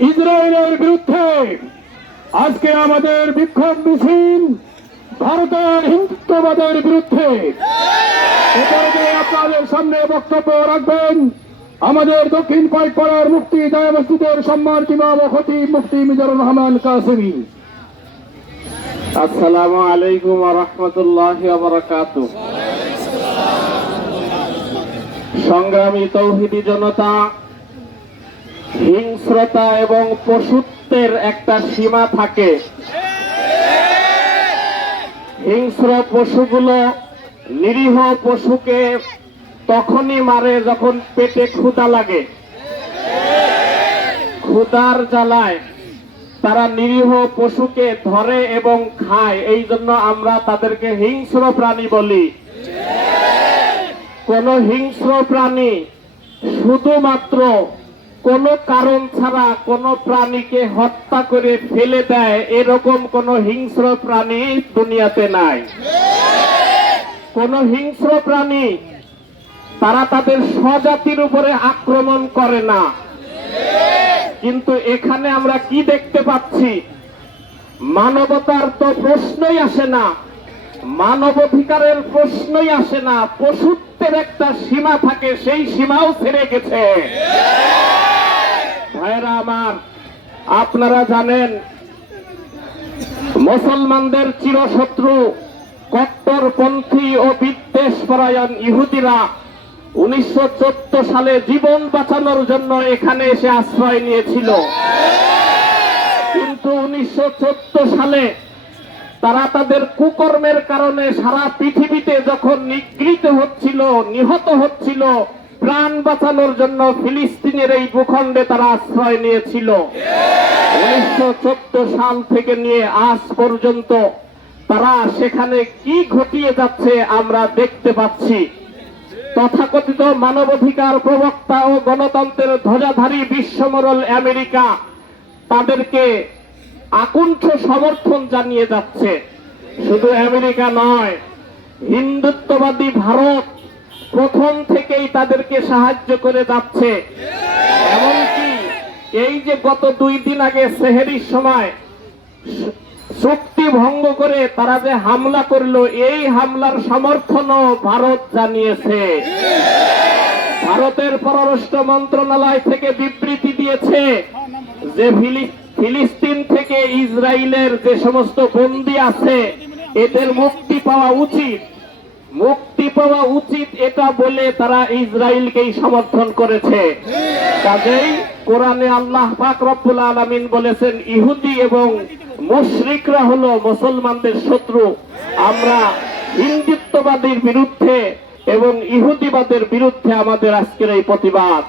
ইসরায়েলের বিরুদ্ধে আজকে আমাদের বিক্ষোভ মিছিল ভারতের হিন্দুত্ববাদের বিরুদ্ধে। এরপরে আপনাদের সামনে বক্তব্য রাখবেন আমাদের দক্ষিণ পাইকপাড়ার মুফতি জামে মসজিদের সম্মানিত ইমাম ও খতিব মুফতি মিজানুর রহমান কাসেমী। আসসালামু আলাইকুম ওয়া রাহমাতুল্লাহি ওয়া বারাকাতুহু। সংগ্রামী তৌহিদি জনতা, হিংস্রতা এবং পশুত্বের একটা সীমা থাকে। হিংস্র পশুগুলো নিরীহ পশুকে তখনই মারে যখন পেটে ক্ষুধা লাগে। ক্ষুধার জ্বালায় তারা নিরীহ পশুকে ধরে এবং খায়, এই জন্য আমরা তাদেরকে হিংস্র প্রাণী বলি। কোন হিংস্র প্রাণী শুধুমাত্র কোন কারণ ছাড়া কোন প্রাণীকে হত্যা করে ফেলে দেয়, এরকম কোন হিংস্র প্রাণী দুনিয়াতে নাই। কোন হিংস্র প্রাণী তারা তাদের স্বজাতির উপরে আক্রমণ করে না। কিন্তু এখানে আমরা কি দেখতে পাচ্ছি? মানবতার তো প্রশ্নই আসে না, মানবাধিকারের প্রশ্নই আসে না। পশুত্বের একটা সীমা থাকে, সেই সীমাও ছেড়ে গেছে। ভাইরা আমার, আপনারা জানেন মুসলমানদের চিরশত্রু কট্টরপন্থী ও বিদ্বেষপরায়ণ ইহুদিরা 1914 সালে জীবন বাঁচানোর জন্য এখানে এসে আশ্রয় নিয়েছিল। কিন্তু 1914 সালে তারা তাদের কুকর্মের কারণে সারা পৃথিবীতে যখন নিগৃহীত হচ্ছিল, নিহত হচ্ছিল, প্রাণ বাঁচানোর জন্য ফিলিস্তিনের এই ভূখণ্ডে তারা আশ্রয় নিয়েছিল। 1914 সাল থেকে নিয়ে আজ পর্যন্ত তারা সেখানে কি ঘটিয়ে যাচ্ছে আমরা দেখতে পাচ্ছি। তথাকথিত মানবাধিকার প্রবক্তা ও গণতন্ত্রের ধ্বজাধারী বিশ্বমোড়ল আমেরিকা তাদেরকে আকুণ্ঠ সমর্থন জানিয়ে যাচ্ছে। শুধু আমেরিকা নয়, হিন্দুত্ববাদী ভারত প্রথম থেকেই তাদেরকে সাহায্য করে যাচ্ছে। এমনকি এই যে গত 2 দিন আগে সেহেরির সময় চুক্তি ভঙ্গ করে তারা যে হামলা করলো, এই হামলার সমর্থনও ভারত জানিয়েছে। ভারতের পররাষ্ট্র মন্ত্রণালয় থেকে বিবৃতি দিয়েছে যে ফিলিস্তিন থেকে ইসরায়েলের যে সমস্ত বন্দী আছে এদের মুক্তি পাওয়া উচিত, মুক্তি পাওয়া উচিত এটা বলে তারা ইসরায়েলকেই সমর্থন করেছে। কাজেই কোরআনে আল্লাহ পাক রব্বুল আলামিন বলেছেন ইহুদি এবং মুশরিকরা হলো মুসলমানদের শত্রু। আমরা হিন্দুত্ববাদের বিরুদ্ধে এবং ইহুদিবাদের বিরুদ্ধে আমাদের আজকের এই প্রতিবাদ।